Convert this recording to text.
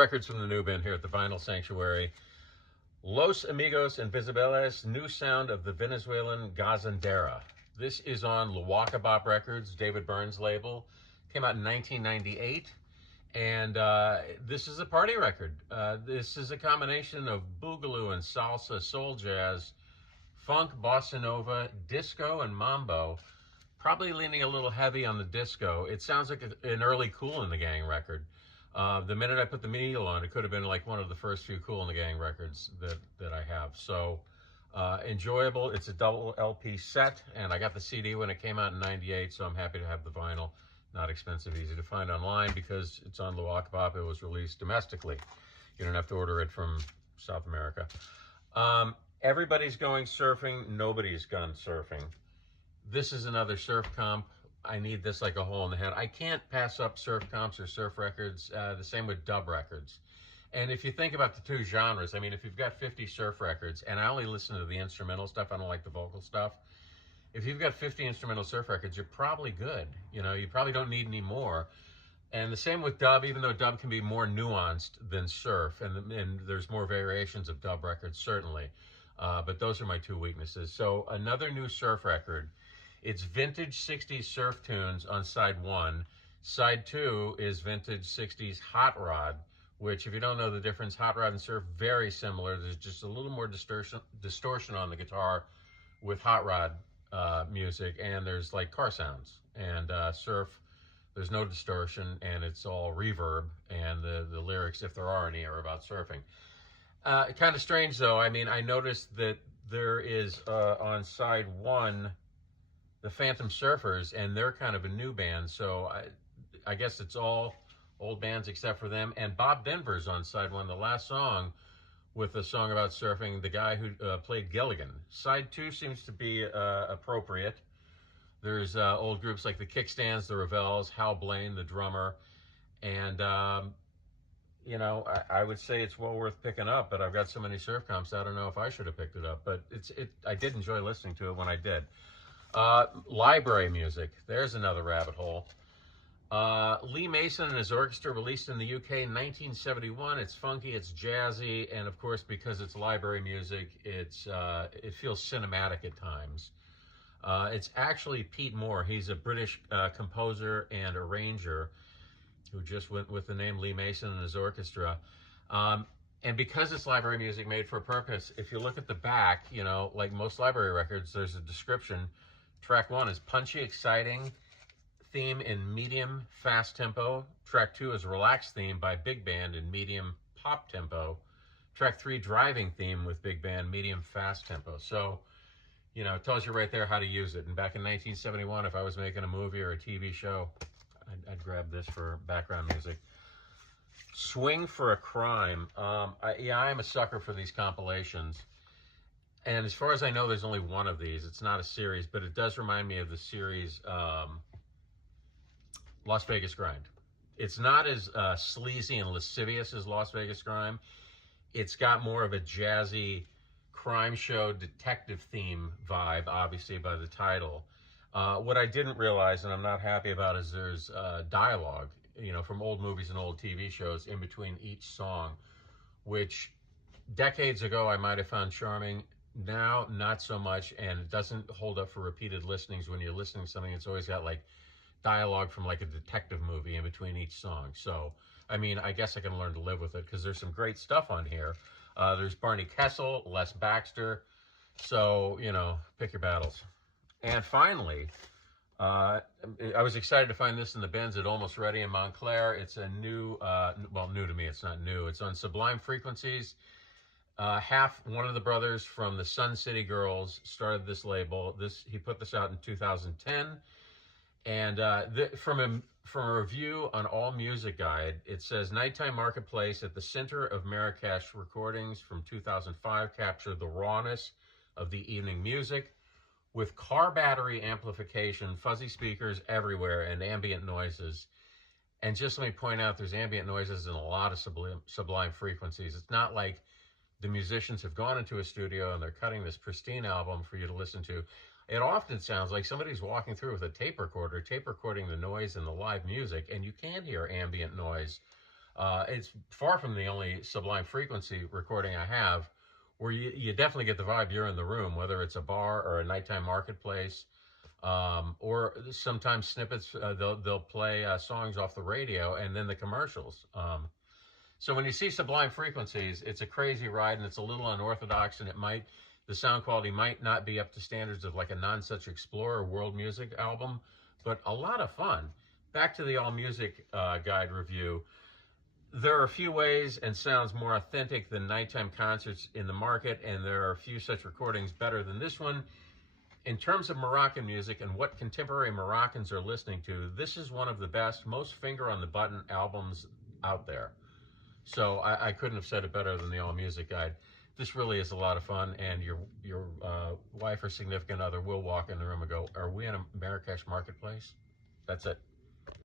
records from the new bin here at the Vinyl Sanctuary. Los Amigos Invisibles, new sound of the Venezuelan Gazandera. This is on Luwaka Records, David Byrne's label. Came out in 1998. And this is a party record. This is a combination of boogaloo and salsa, soul jazz, funk, bossa nova, disco, and mambo. Probably leaning a little heavy on the disco. It sounds like an early Kool and the Gang record. The minute I put the needle on, it could have been like one of the first few Kool and the Gang records that I have. So enjoyable. It's a double LP set, and I got the CD when it came out in '98, so I'm happy to have the vinyl. Not expensive, easy to find online because it's on Luwaka. It was released domestically. You don't have to order it from South America. Everybody's going surfing. Nobody's gone surfing. This is another surf comp. I need this like a hole in the head. I can't pass up surf comps or surf records. The same with dub records. And if you think about the two genres, I mean, if you've got 50 surf records, and I only listen to the instrumental stuff, I don't like the vocal stuff. If you've got 50 instrumental surf records, you're probably good. You know, you probably don't need any more. And the same with dub, even though dub can be more nuanced than surf, and there's more variations of dub records, certainly. But those are my two weaknesses. So another new surf record. It's vintage 60s surf tunes on side 1. Side 2 is vintage 60s hot rod, which, if you don't know the difference, hot rod and surf, very similar. There's just a little more distortion on the guitar with hot rod music, and there's like car sounds. And surf, there's no distortion, and it's all reverb, and the lyrics, if there are any, are about surfing. Kind of strange, though. I mean, I noticed that there is on side 1 the Phantom Surfers, and they're kind of a new band, so I guess it's all old bands except for them. And Bob Denver's on side 1, the last song, with a song about surfing, the guy who played Gilligan. Side 2 seems to be appropriate. There's old groups like the Kickstands, the Revels, Hal Blaine, the drummer, and you know, I would say it's well worth picking up, but I've got so many surf comps, I don't know if I should have picked it up, but I did enjoy listening to it when I did. Library music, there's another rabbit hole. Lee Mason and his orchestra, released in the UK in 1971. It's funky, it's jazzy, and of course, because it's library music, it feels cinematic at times. It's actually Pete Moore. He's a British composer and arranger who just went with the name Lee Mason and his orchestra. And because it's library music made for a purpose, if you look at the back, you know, like most library records, there's a description. Track 1 is punchy, exciting theme in medium fast tempo. Track 2 is relaxed theme by big band in medium pop tempo. Track 3, driving theme with big band, medium fast tempo. So, you know, it tells you right there how to use it. And back in 1971, if I was making a movie or a TV show, I'd grab this for background music. Swing for a Crime. I'm a sucker for these compilations. And as far as I know, there's only one of these. It's not a series, but it does remind me of the series Las Vegas Grind. It's not as sleazy and lascivious as Las Vegas Crime. It's got more of a jazzy crime show detective theme vibe, obviously by the title. What I didn't realize, and I'm not happy about, is there's dialogue, you know, from old movies and old TV shows in between each song, which decades ago I might have found charming. Now, not so much, and it doesn't hold up for repeated listenings. When you're listening to something, it's always got like dialogue from like a detective movie in between each song. So, I mean, I guess I can learn to live with it because there's some great stuff on here. There's Barney Kessel, Les Baxter. So, you know, pick your battles. And finally, I was excited to find this in the bins at Almost Ready in Montclair. It's a new, well, new to me, it's not new. It's on Sublime Frequencies. One of the brothers from the Sun City Girls started this label. He put this out in 2010. And from a review on All Music Guide, it says, Nighttime Marketplace at the center of Marrakesh recordings from 2005 capture the rawness of the evening music with car battery amplification, fuzzy speakers everywhere, and ambient noises. And just let me point out, there's ambient noises in a lot of Sublime Frequencies. It's not like the musicians have gone into a studio and they're cutting this pristine album for you to listen to. It often sounds like somebody's walking through with a tape recorder, tape recording the noise and the live music, and you can hear ambient noise It's far from the only Sublime Frequency recording I have where you definitely get the vibe you're in the room, whether it's a bar or a nighttime marketplace, or sometimes snippets. They'll play songs off the radio and then the commercials. So when you see Sublime Frequencies, it's a crazy ride and it's a little unorthodox, and the sound quality might not be up to standards of like a Non Such Explorer world music album, but a lot of fun. Back to the All Music Guide review. There are a few ways and sounds more authentic than nighttime concerts in the market, and there are a few such recordings better than this one. In terms of Moroccan music and what contemporary Moroccans are listening to, this is one of the best, most finger-on-the-button albums out there. So I couldn't have said it better than the All Music Guide. This really is a lot of fun, and your wife or significant other will walk in the room and go, "Are we in a Marrakesh marketplace?" That's it.